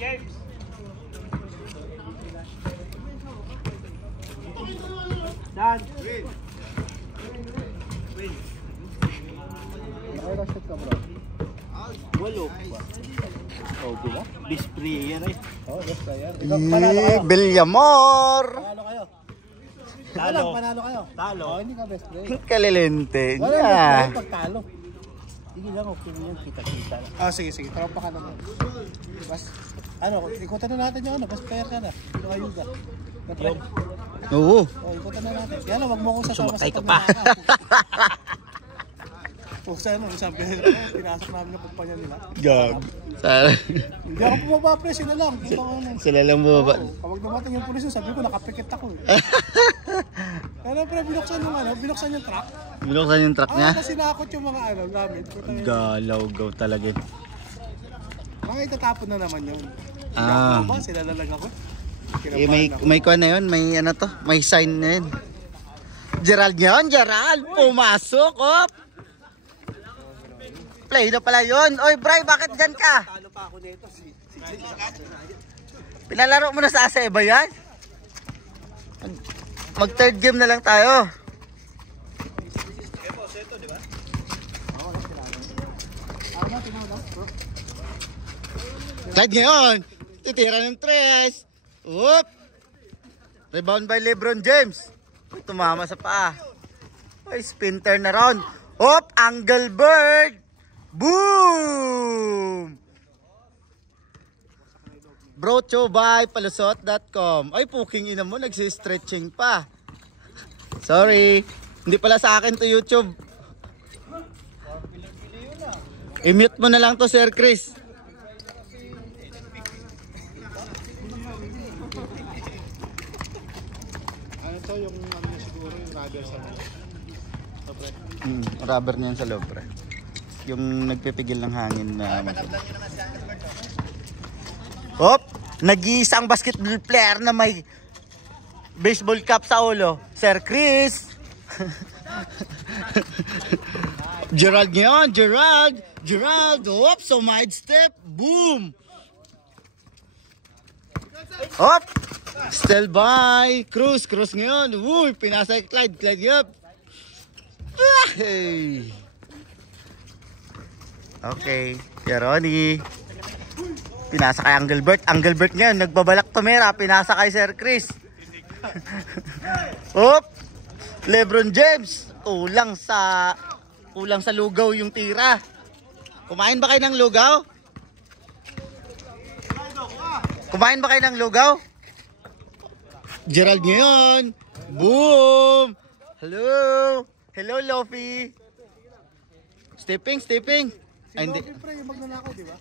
James. Dan. Win. Win. Nakaka-shot ka bro? Walo. Oh, diba? Best player eh. Oh, best player. Ikaw, panalo kayo. Villamor! Panalo kayo. Talo. Panalo kayo. Talo. Oh, hindi ka best player. Kalilente Wala niya. best player pag talo. Sige lang, okay na yan. Kita-kita lang. Ah, sige. Tropa ka naman. Bas, ano, ikutan na natin yung ano, best player ka na. Ito kayo ka. Oo. Oh, ikutan na natin. Kaya lang, wag mo akong sasama sa Sumakay ka pa. O sana, sabi nila, pinasok namin ng kumpanya nila. Gag. Hindi ako bumaba, pre, sila lang. Kita ko lang. Sila lang mo ba? Kapag dumating yung pulis, sabi ko, nakapikit ako eh. Kaya pre, binuksan yung truck. Binuksan yung truck niya? Kasi nakakot yung mga gamit. Galaw-gaw talaga. Mga itatapon na naman yun. Ah. Sila lang ako. May kuha na yun, may ano to, may sign na yun. Gerald yun, Gerald! Pumasok, op! Play na pala yun. Oy, Bray, bakit dyan ka? Talo pa ako nito. Pinalaro mo na sa asa ba yan? Mag third game na lang tayo. Clyde ngayon, titira ng tres. Whoop! Rebound by LeBron James. Uy, tumama sa paa. Uy, spin turn around. Hop, angle bird. Boom! Brought to you by palusot.com. Ay, puking ina mo, nagsi-stretching pa. Sorry, hindi pala sa akin to YouTube. I-mute mo na lang to, Sir Chris. Ano to, yung ano na siguro, yung rubber sa loob. Rubber niyan sa loob, pre. Yung nagpipigil ng hangin na hop! Nag-iisang basketball player na may baseball cap sa ulo. Sir Chris! Gerald ngayon, Gerald! Hop! So mid step! Boom! Hop! Still by Cruz ngayon. Uy! Pinasa Clyde yup! Hey! Okay, Ronnie. Pinasa kay Angelbert ngayon, nagbabalak tumira, pinasa kay Sir Chris. Hop! LeBron James, kulang sa lugaw yung tira. Kumain ba kayo ng lugaw? Gerald ngayon. Boom! Hello, Lofi. Stepping. Si Lopin, pre, yung magnanakaw, di ba?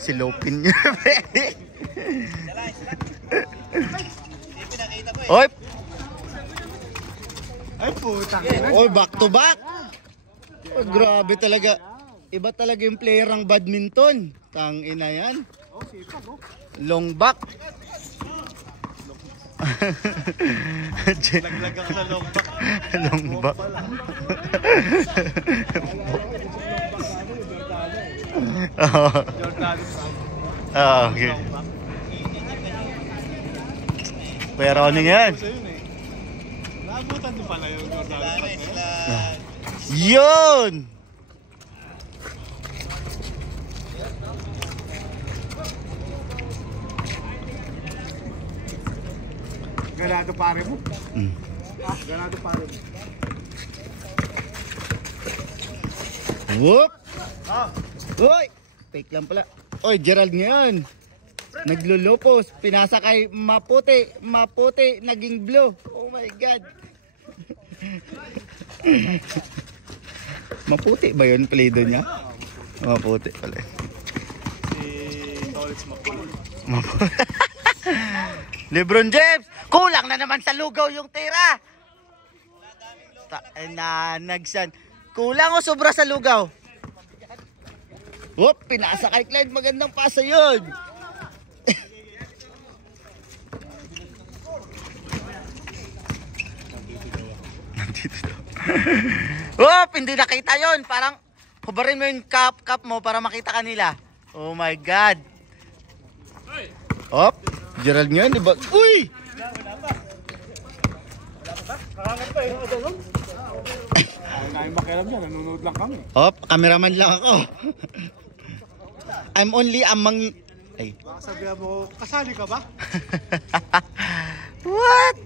Si Lopin niya, pre. Oy! Ay, puta. Oy, back to back. Oh, grabe talaga. Iba talaga yung player ng badminton. Tangina yan. Oh, sipag, oh. Long back. Laglag ako sa long back. Long back. Okay. Pero ano yan? Naabutan din pala yung Jordan. Yun! Ganado pare mo? Ganado pare mo. Whoop! Uy! Fake lang pala. Oy, Gerald ngayon. Naglulupos. Pinasa kay Maputi. Naging blue. Oh my God. Maputi ba yun play doon niya? Maputi pala. Si College Maputi. LeBron James, kulang na naman sa lugaw yung tira. Nagsan. Kulang o sobra sa lugaw? Whoop, pinasa kay Clyde, magandang pasa yun. Nandito daw. Whoop, hindi nakita yun. Parang hubarin mo yung cup mo para makita kanila. Oh my God. Op, Gerald ngayon, diba? Uy! Ay, na yung makialam dyan. Nanonood lang kami. Op, cameraman lang ako. I'm only among... Ay. Baka sabihan mo, kasali ka ba? What?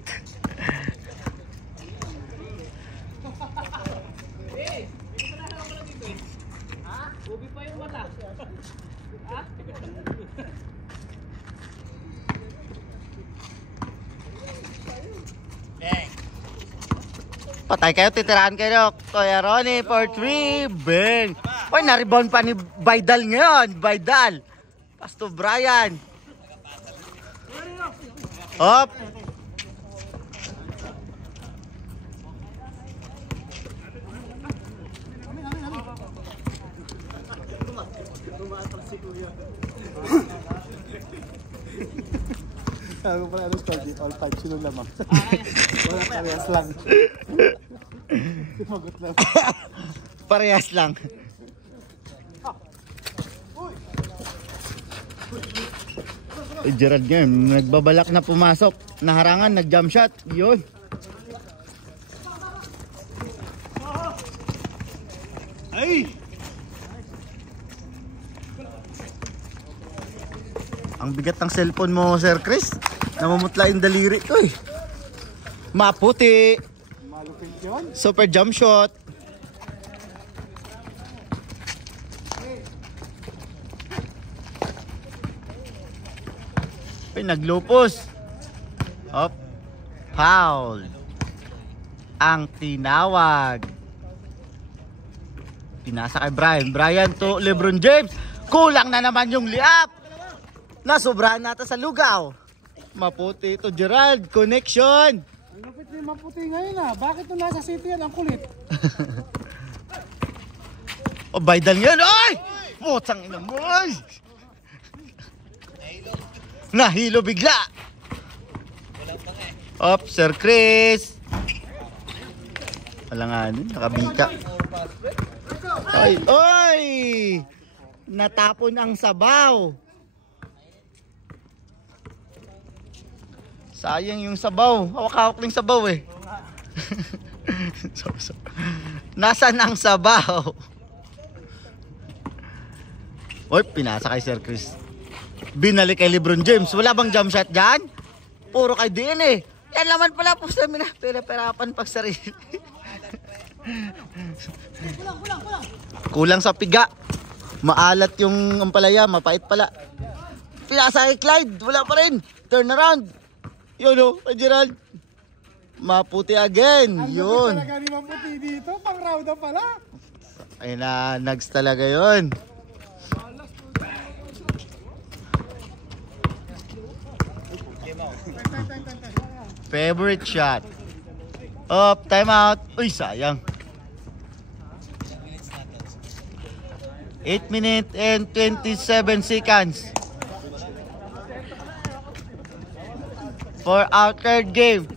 Patay kayo, titiraan kayo, Kuya Ronnie for 3, bang! Uy, na-rebound pa ni Baidal ngayon, Baidal. Pastor Brian. Hop! Ano pala ano score dito? All 5 sino lamang. Wala parehas lang. Sumagot lang. Parehas lang. Gerald ngayon, nagbabalak na pumasok. Naharangan, nag-jump shot. Yun. Ay! Ang bigat ng cellphone mo, Sir Chris. Namumutla yung daliri ko eh. Maputi. Malupit yun. Super jump shot. Ay, naglupos. Hop. Foul. Ang tinawag. Pinasa kay Brian. Brian to LeBron James. Kulang na naman yung liap. Nasobrahan nata sa lugaw. Maputi ito, Gerald. Connection. Ang lupit ni Maputi ngayon ah. Bakit nung nasa city yan? Ang kulit. O, Baidal yan. Ay! Putang ina mo. Ay! Nahilo bigla. Op, Sir Chris. Wala nga din, nakabika. Ay, ay! Natapon ang sabaw. Sayang yung sabaw. Hawak-hawak ng sabaw eh. Nasaan ang sabaw? Oy, pinasa kay Sir Chris. Binalik kay LeBron James. Wala bang jump shot dyan? Puro kay din eh. Yan naman pala po sa mina. Pera-perapan pag sarili. Kulang sa piga. Maalat yung ampalaya. Mapait pala. Pinasa kay Clyde. Wala pa rin. Turn around. Yun o, kay Gerald. Maputi again. Ang Yun. lupit talaga ni Maputi dito. Pang round up pala. Ay na, nugs talaga yun. Favorite shot. Up, time out. Uy, sayang. 8 minutes and 27 seconds. For our third game.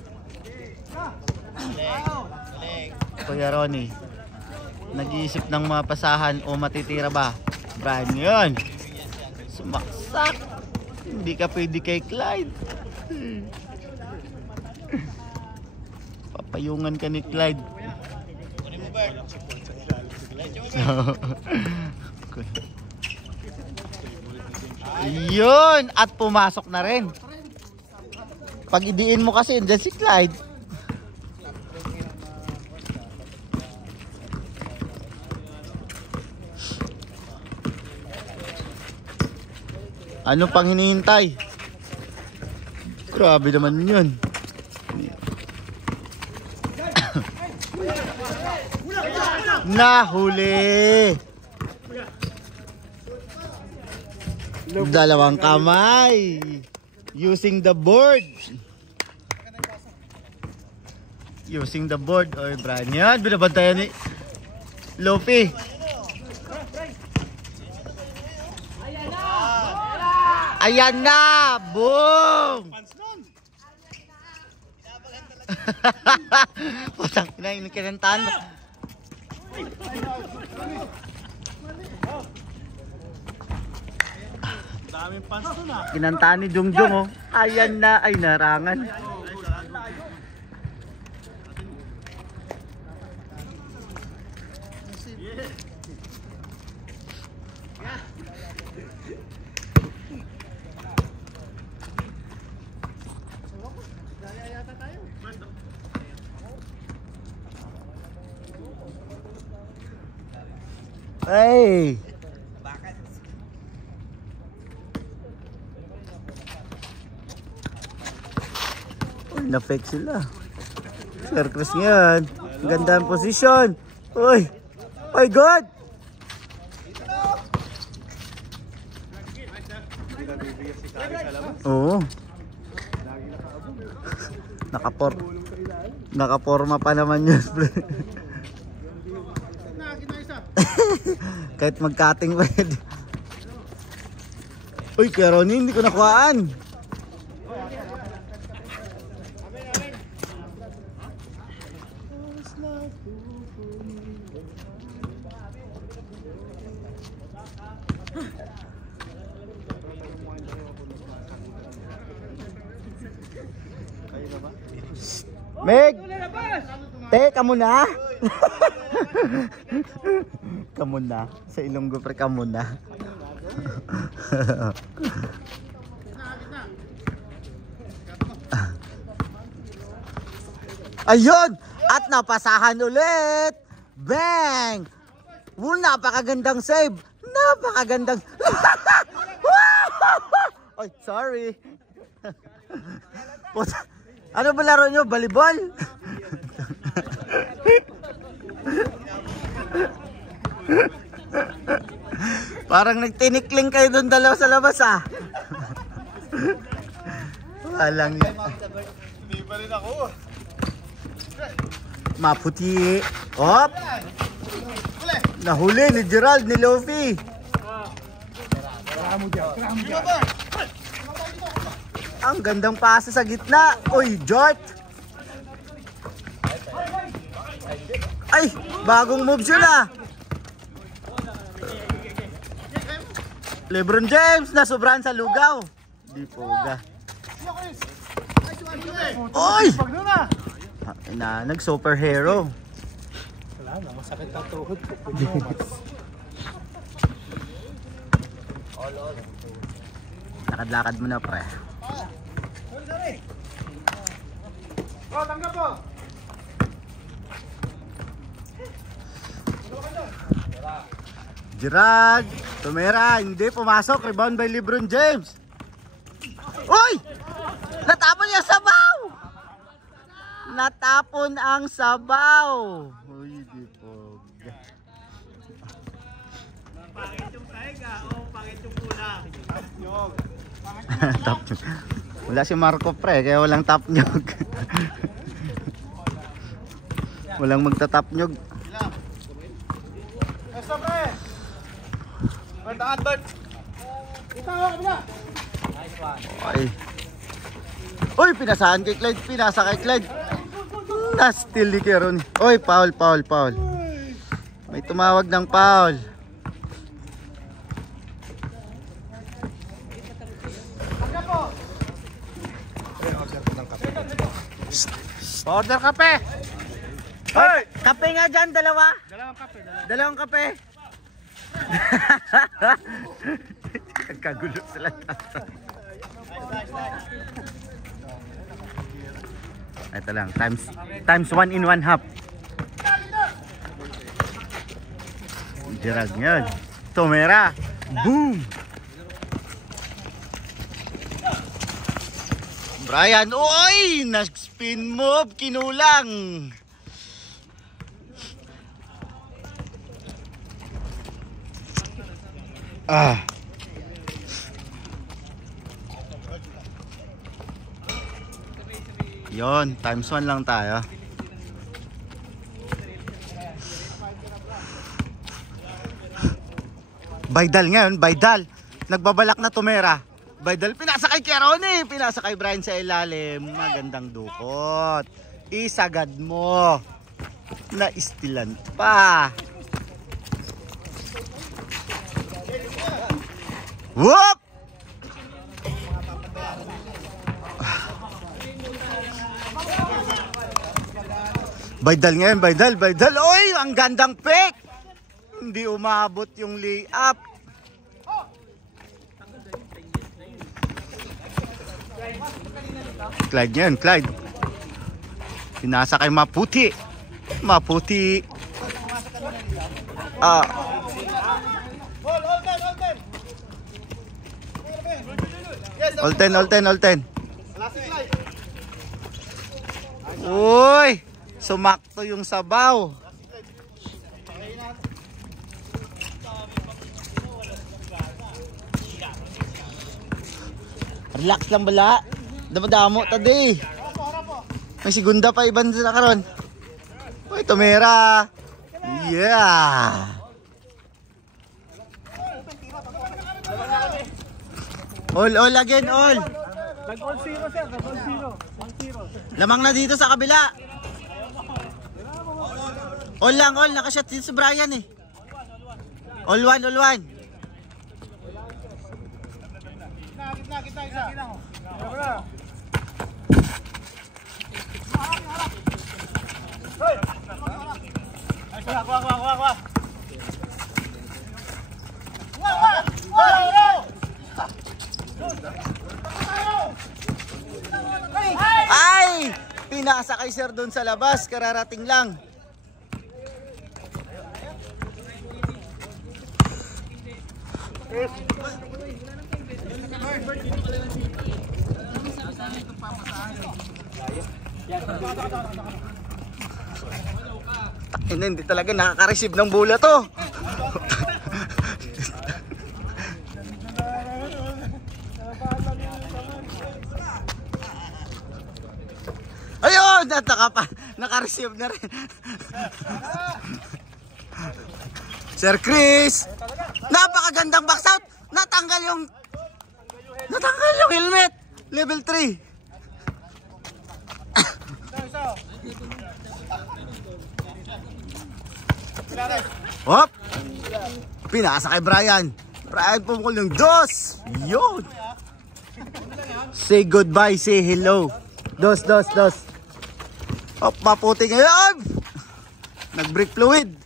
Kuya Ronnie, nag-iisip ng mapasahan o matitira ba? Brian yun. Sumaksak. Hindi ka pwede kay Clyde. Papayungan ka ni Clyde. Yun! At pumasok na rin. Pag idiin mo kasi, dyan si Clyde. Ano pang hinihintay? Grabe naman yun. Nahuli. Dalawang kamay. Using the board. Using the board. Oy, Brian yan. Binabantayan ni Lopi. Ayan na! Boom! Putang ina, yung kinantahan mo. Daming pants to na. Kinantaan ni Jungjung oh. Ayan na, ay narangan. Hey! Uy, na-fake sila. Sir Chris ngayon. Ang ganda ang posisyon. Uy! Uy, good! Oo. Nakaporma pa naman yun. Kahit mag-cutting pwede. Uy, kaya Ronnie, hindi ko nakuhaan. Meg! Te, kamuna! Kamuna. Sa Ilonggo pre, kamuna. Ayun! At napasahan ulit! Bang! Napakagandang save! Napakagandang... Ay, sorry! Ano ba laro nyo? Volleyball? Parang nagtinikling kayo doon dalawa sa labas ah. Walang yan. Hindi pa rin ako. Maputi. Hop! Nahuli ni Gerald, ni Luffy. Ang gandang pasa sa gitna. Uy, Jort. Ay, bagong moves yun ah. LeBron James na sobrahan sa lugaw. Di poga. Uy! Nag-superhero. Wala na, masakit ang tuhod ko. Lakad-lakad mo na pre. Oh, tanggap po! Gerard, tumira, hindi pumasok, rebound by LeBron James. Uy! Natapon niya sabaw! Natapon ang sabaw. Uy, di po. Pangit yung taiga o pangit yung kulang. Top nyog. Wala si Marco pre, kaya walang top nyog. Walang magta-top nyog. Basta pre! Bert! Ito ako kabila! Nice one. Ay. Uy, pinasahan kay Clyde, pinasa kay Clyde. Na-steal ni Keron. Uy, foul. May tumawag ng foul. Order kape! Hoy, kape nga dyan, dalawa. Dalawang kape. Nagkagulo sila. Ito lang, times 1 in 1 half. Gerard yun. Tumira. Boom! Brian, oy! Nag-spin move, kinulang. Yon, times 1 lang tayo. Baydal ngayon, Baydal. Nagbabalak na tumera. Baydal, pinasa kay Chiarone, pinasa kay Brian sa ilalim. Magandang dukot. Isagad mo. Naistilan pa. Whoop! Baydal ngayon, Baydal. Oy, ang gandang pick. Hindi umabot yung layup. Clyde ngayon, Clyde. Pinasa kay Maputi. All 10. Uy, sumakto yung sabaw. Relax lang bala. Damo tadi. May segunda pa iban sila karon. Uy, tumira. Yeah. All again, all. Nag-all zero, sir. Nag-all zero. 1-0. Lamang na dito sa kabila. All lang, all. Nakashot dito si Brian eh. All one. Kita isa. Hoy! Kuha. Ay! Pinasa kay sir doon sa labas. Kararating lang. Hindi talaga nakaka-receive ng bola to. Ayun! Naka-receive na rin. Sir Chris! Napakagandang box out! Natanggal yung helmet! Level 3. Hop! Pinasa kay Brian. Brian pumukol ng dos. Yun! Say goodbye, say hello. Dos. Hop, Maputi ngayon. Nag-break fluid.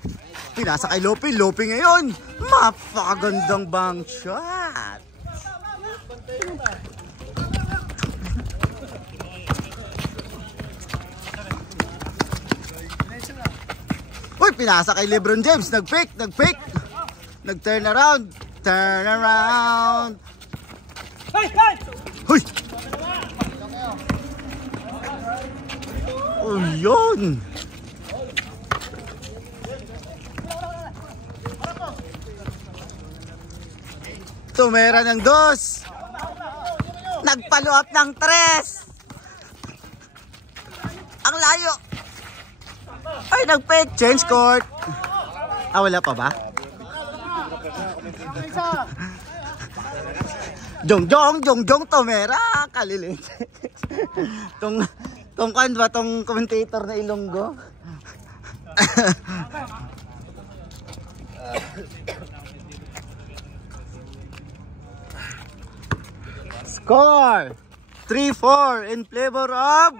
Pinasa kay Lopi. Lopi ngayon. Mapakagandang bank shot. Uy, pinasa kay Lebron James. Nag-pick. Nag-turn around. Huy! Oh, yun! Tumera ng dos. Nagpalo up ng tres. Ang layo. Ay, nag-pick. Change court. Ah, wala pa ba? Jong, tumera. Kalilit. Tong kan ba? Tong commentator na Ilonggo? Score 3-4 in favor of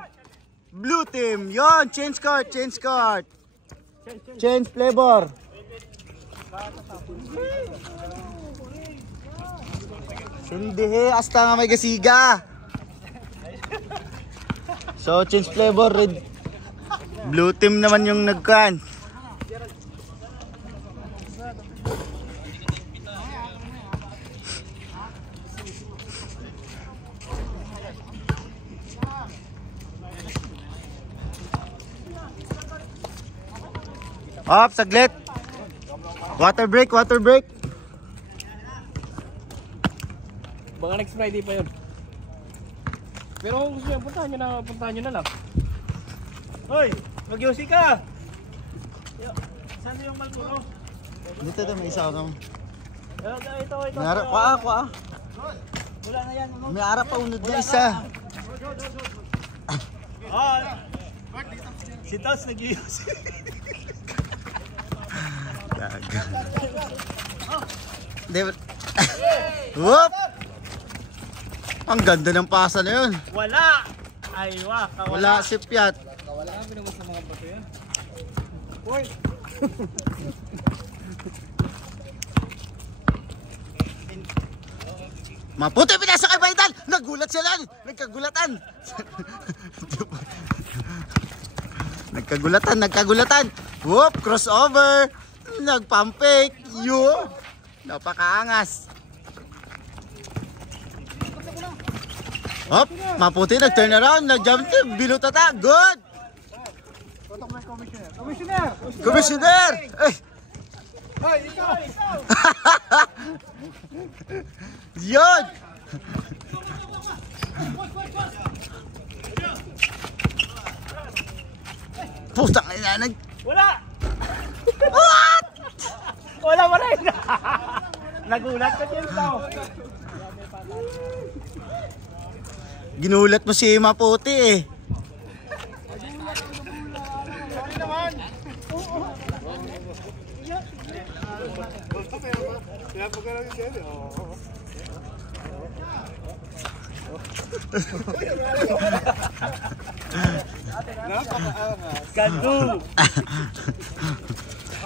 blue team. Yon, change court. Change flavor. Hindi hasta nga may gasiga. So change flavor red. Blue team naman yung nagkan. Up, saglit. Water break. Baka next Friday pa yun. Pero kung gusto nyo, puntahan nyo na lang. Hoy, mag-yosi ka! Saan yung Malboro? Dito may isa ako. Ito. May harap, kuha. Wala na yan. May harap pa unod na isa. Si Tas nag-yosi. Whoop! Ang ganda ng pasa na yun. Wala! Ay, Wala si Piat. Maputi, pinasa kay Baydal! Nagulat sila! Nagkagulatan! Nagkagulatan! Whoop! Crossover! Nagpump fake! Yun! Napakaangas! Hop! Maputi, nag-turn around! Nag-jump tip! Binutata! Good! Commissioner! Eh! Yun! Putang ina, Wala! What? Wala pa rin! Nagulat ka dyan daw. Ginulat mo si Maputi eh. Gandu!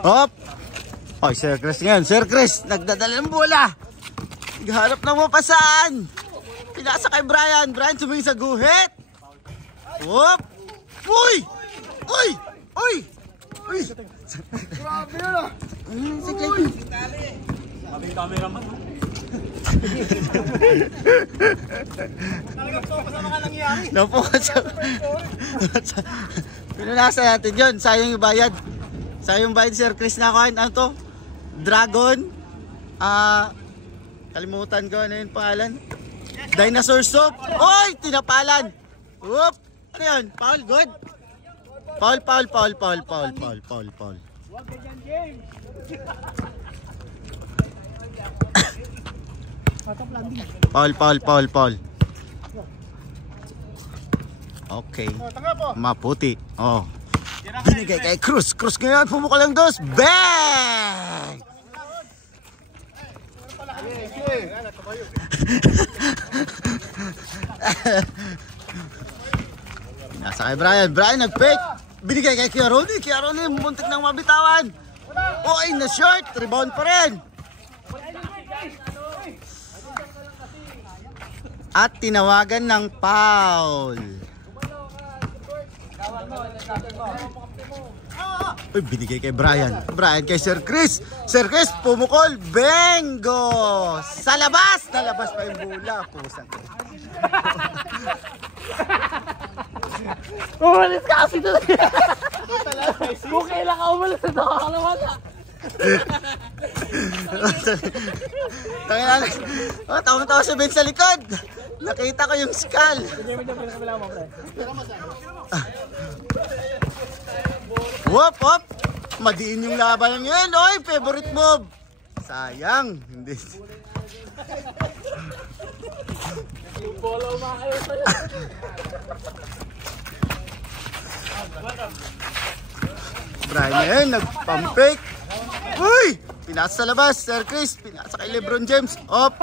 Hop! Oy, Sir Chris ngayon. Sir Chris, nagdadala ng bola. Nagharap ng mapasaan. Pinasa kay Brian. Brian tumingin sa guhit. Hop! Uy! Uy! Uy! Uy! Grabe yun ah! Uy! Sabi yung cameraman. Talagang to, kasama ka nangyari. Napo, pinunasa natin yun. Sayang yung bayad. Sayang yung bayad, Sir Chris na kuhain. Ano to? Dragon. Kalimutan ko. Ano yung pangalan? Dinosaur soup. Oy! Tinapalan. Whoop! Ano yun? Foul? Good? Foul. Huwag ka dyan, James. Paul. Okay. Maputi. Oh. Binigay kay Cruz. Cruz ngayon, pumukol ang dos. Bang! Nasa kay Brian. Brian nag-fake. Binigay kay Chiaroni. Chiaroni, muntik nang mabitawan. Oy, na-short. Rebound pa rin. At tinawagan ng foul. Uy, binigay kay Brian. Brian kay Sir Chris. Sir Chris, pumukol. Bengo! Sa labas! Nalabas pa yung bola. Pusa. Umalis ka kasi doon. Kung kailan ka umalis na nakakalaman na. Tawang-tawa si Ben sa likod. Nakita ko yung skull. Wop, wop. Madiin yung laban ngayon. Oy, favorite move. Sayang. Hindi. Follow mga kayo sa'yo. Brian ngayon, nagpampik. Uy! Pinasa sa labas, Sir Chris. Pinasa kay Lebron James. Op!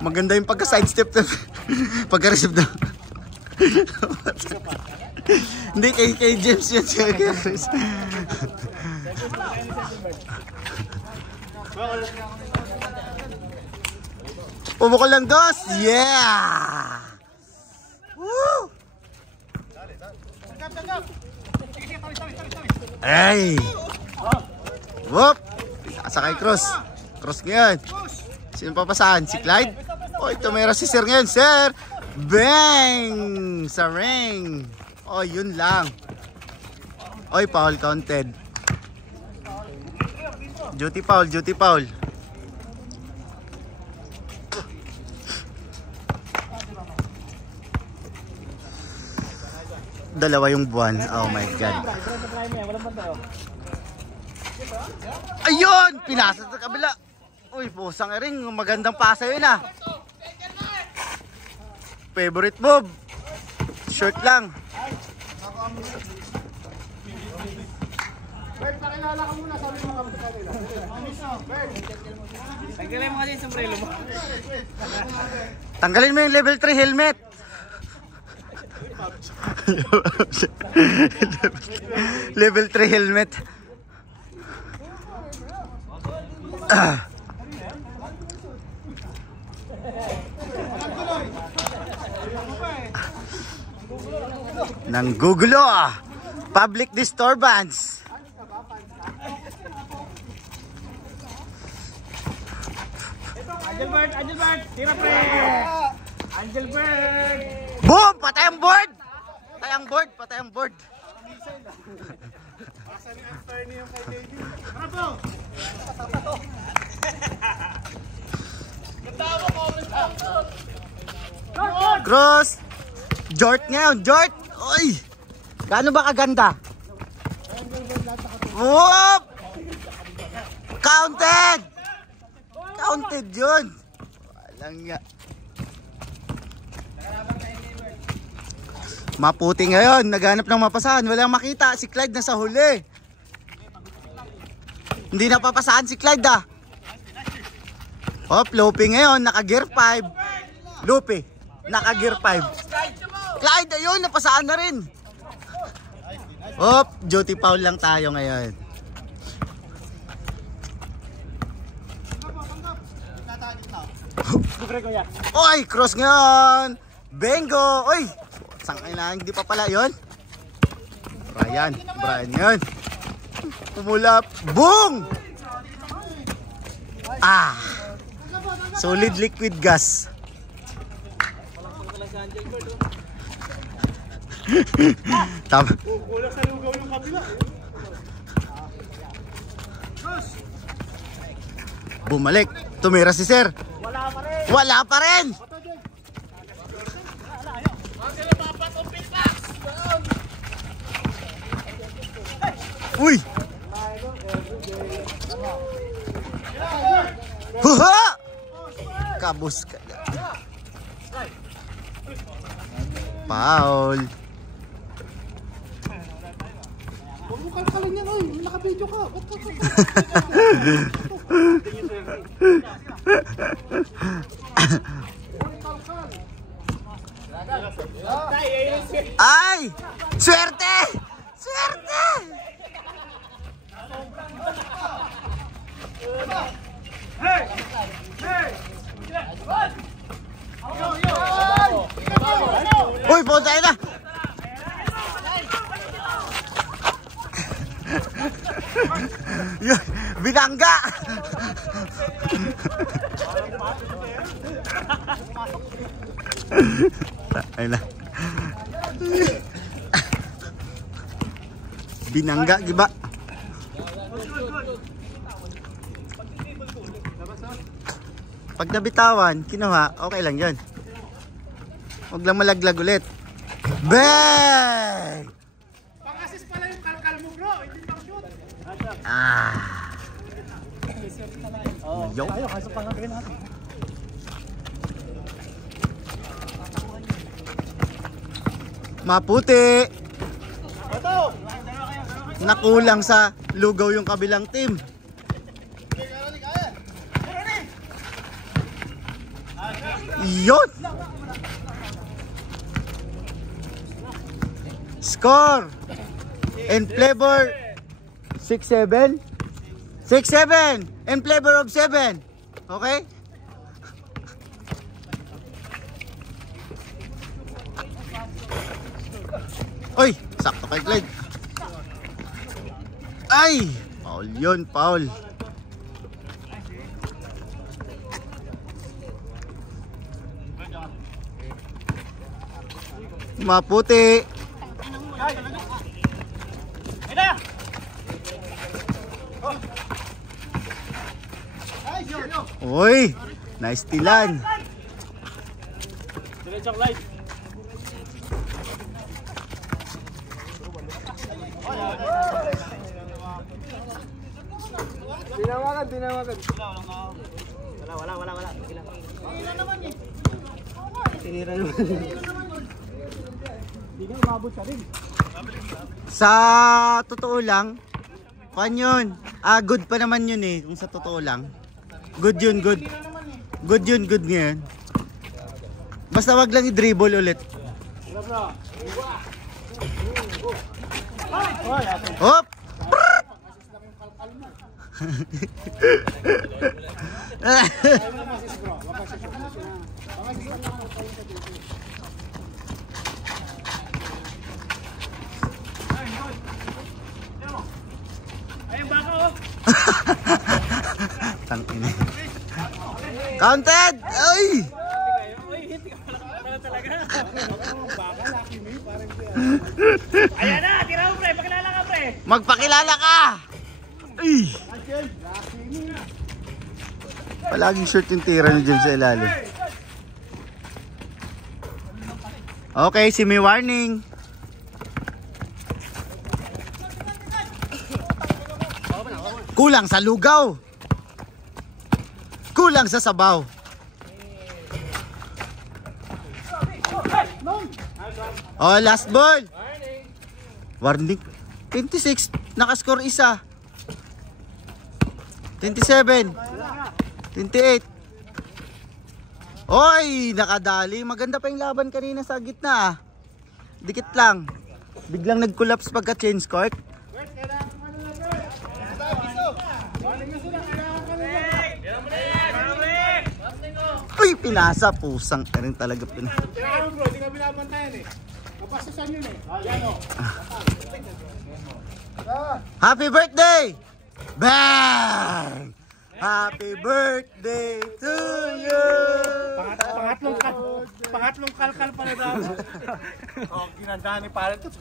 Maganda yung pagka-sidestep na. Pagka-receive na. Hindi, kay James yan siya. Kay Chris. Pumukol lang dos. Yeah! Woo! Ay! Whoop! Pinasa kay Cruz. Cruz ngayon. Sino papasahan? Si Clyde? Oy, tumira si Sir ngayon. Sir! Bang! Sa ring. Oy, yun lang. Oy, foul counted. Duty foul. Dalawa yung buwan. Oh my God. Ayun! Pinasa sa kabila. Uy, pusang ring. Magandang pasa yun ah. Favorite move. Short lang. Bert, nakilala ka muna. Sabi mo kami sa kanila. Tanggalin mo kasi yung sombrero mo. Tanggalin mo yung level 3 helmet. Level 3 helmet. Nanggugulo. Public disturbance. Angelbert, tira pre! Angelbert! Boom! Patay ang board! Patay ang board! Patay ang board! Cross! Jort ngayon! Jort! Uy! Gaano ba kaganda? Whoop! Counted! Counted yun! Walang nga. Maputi ngayon, naghanap ng mapasahan, walang makita, si Clyde nasa huli. Hindi napapasahan si Clyde ah. Hop, Lope ngayon, naka gear 5. Lope, naka gear 5. Clyde, ayun, napasahan na rin. Hop, duty foul lang tayo ngayon. Oy, cross ngayon. Bengo, oy. Sangay lang, hindi pa pala yun. Brian yun. Pumulap. Boom! Ah! Solid liquid gas. Tama. Kulang sa lugaw yung kabila. Bumalik. Tumira si Sir. Wala pa rin. Uy! Huha! Kabus ka na. Foul. Huwag mo kalkalin yan, oy. Naka-video ka. Ay! Swerte! Swerte! Uy, punta na! Yun, binangga! Ayun na. Binangga, giba? Pag nabitawan, kinuha, okay lang yan. Huwag lang malaglag ulit. Bang! Pang-assist pala yung kalkal mo, bro. Hindi pang-shoot. Ah. Yo. Ayaw, kaso pangagawin natin. Maputi. Nakulang sa lugaw yung kabilang team. Yun. Score in flavor 6-7. 6-7 in flavor of 7. Okay? Oy, sakto kay Clyde. Ay, foul yun, foul. Maputi. Uy, nice tilan. Diretsong light. Dinawagan. Wala. Tinira naman eh. Tinira naman. Hindi na umabot ka rin. Sa totoo lang, kung yun, good pa naman yun eh, kung sa totoo lang. Good yun, good. Good yun, good ngayon. Basta wag lang i-dribble ulit. Hop! Ayun baka oh. Tangina. Counted! Ay! Uy, hindi ka pala talaga. Ayan na, tira mo pre, pakilala ka pre. Magpakilala ka! Ay! Palaging short yung tira nyo dyan sa ilalim. Okay, si may warning. Kulang sa lugaw. Kulang sa sabaw. Oh, last ball. Warning. 26. Nakascore isa. 27. 28. Oy, nakadali. Maganda pa yung laban kanina sa gitna. Dikit lang. Biglang nag-collapse pagka change court. Uy, pinasa. Pusang ka rin talaga pinasa. Bro, hindi ka binabantayan eh. Kapasasan yun eh. Yan o. Happy birthday! Bang! Happy birthday to you! Pangatlong kalkal pala daw. Oh, ginanda ni parang ito.